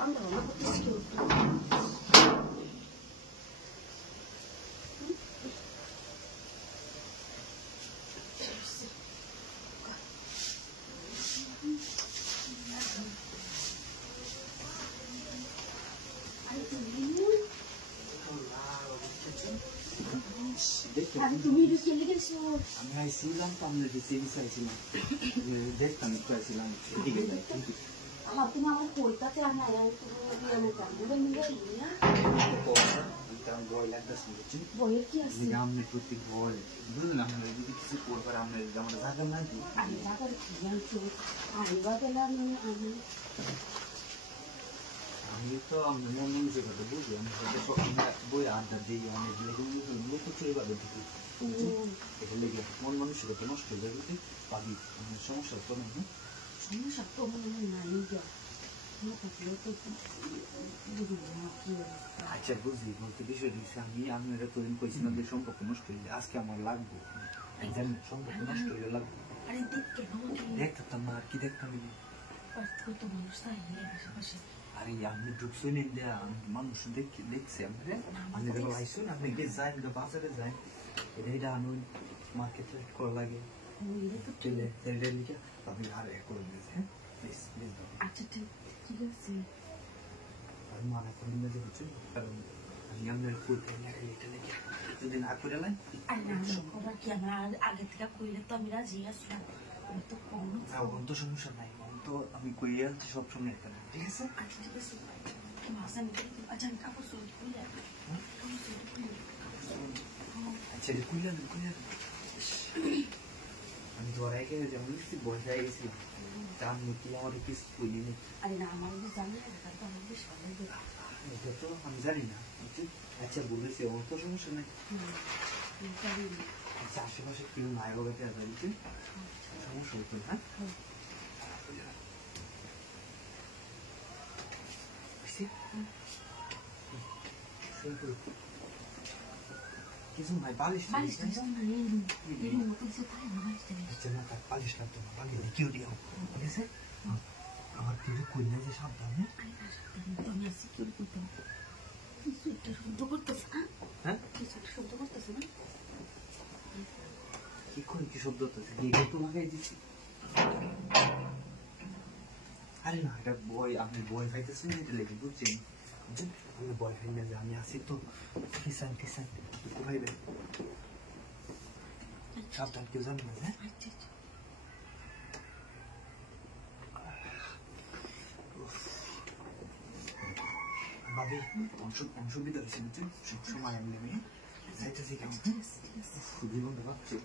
ঠান্ডা হলো করতেছি তুমি চলে গেছো আমি আইছিলাম তো আমরা যে সিরিজ আইছিলাম দেখতাম একটু আইছিলাম এদিকে আমার তুমি আমার কলকাতাতে আনা আমি তোমার আমি জানবো না কারণ বই লাগতেছে বুঝছি বইয়ের কি আছে আমি প্রতি বই বুঝলাম আমরা যদি কিছু করবার আমরা যেমন জায়গা নাই আমি জায়গার কি জানছো আমি বাগেলাম আমি তো আমি মন যে কথা বুঝি আমি সব বই আড্ডা দিই অনেক লোক চলে যাবে এটা লেগে মন মানুষের তো নষ্ট হয়ে যাবে পাবি সমস্যা তো না সমস্যা তো নাই যা আচ্ছা বুঝলি বলতে বিষয় দিচ্ছে আমি এতদিন কইছিলাম যে সম্পর্ক নষ্ট হইলে আজকে আমার লাগবো সম্পর্ক নষ্ট হইলে লাগবে দেখতাম না আর কি দেখতাম আরে আপনি ঢুকছেন ইন্ডিয়া মানুষ দেখছে আপনি যখন আইসুন আপনি গিয়ে যাই বাজারে যাই এটা আনুন মার্কেট রেট করা লাগে আপনি আর করে দিয়েছে হ্যাঁ প্লিজ প্লিজ আচ্ছা ঠিক আছে আমি মনে করি না যে হচ্ছে কারণ আমি আপনার ফুলটা এটা লেগে যদি না করে নেন কি আমার আগে থেকে কইলে তো আমি রাজি আসলাম তো কোনো সমস্যা নাই তো আমি কইয়া সব সময় একটা ঠিক আছে আচ্ছা ঠিক আছে আচ্ছা আমি কাপড় চোপড় খুলে আচ্ছা খুলে আমি তো আগে যেমন বসে গেছিলাম তার মধ্যে আমার কিছু কইনি আরে না আমার জানি না তো আমাদের সবাই এটা তো আমি জানি না আচ্ছা বলেছি ওর তো সমস্যা নাই আচ্ছা আশেপাশে কেউ নাই হবে জানিছি সমস্যা হতো না কিছু নাই বালিশ বালিশ লাগতো না বালিশ কেউ দিও ঠিক আছে আমার কিছু কইলে যে সাবধানে শব্দ করতেছে না হ্যাঁ কিছু শব্দ করতেছে না কি কই কি শব্দ হতেছে তো লাগাই দিচ্ছি আরে না এটা বই আপনি বই খাইতেছেন এটা লেগে বুঝছেন আমি বই খাই না যে আমি আসি তো কিসান ভাইবেন সাবধান কেউ জানবে না হ্যাঁ ভাবি অংশবিধা হয়েছে বুঝছেন সব সময় আমি নেমে যাইতেছি কেমন জীবনটা ভাবছি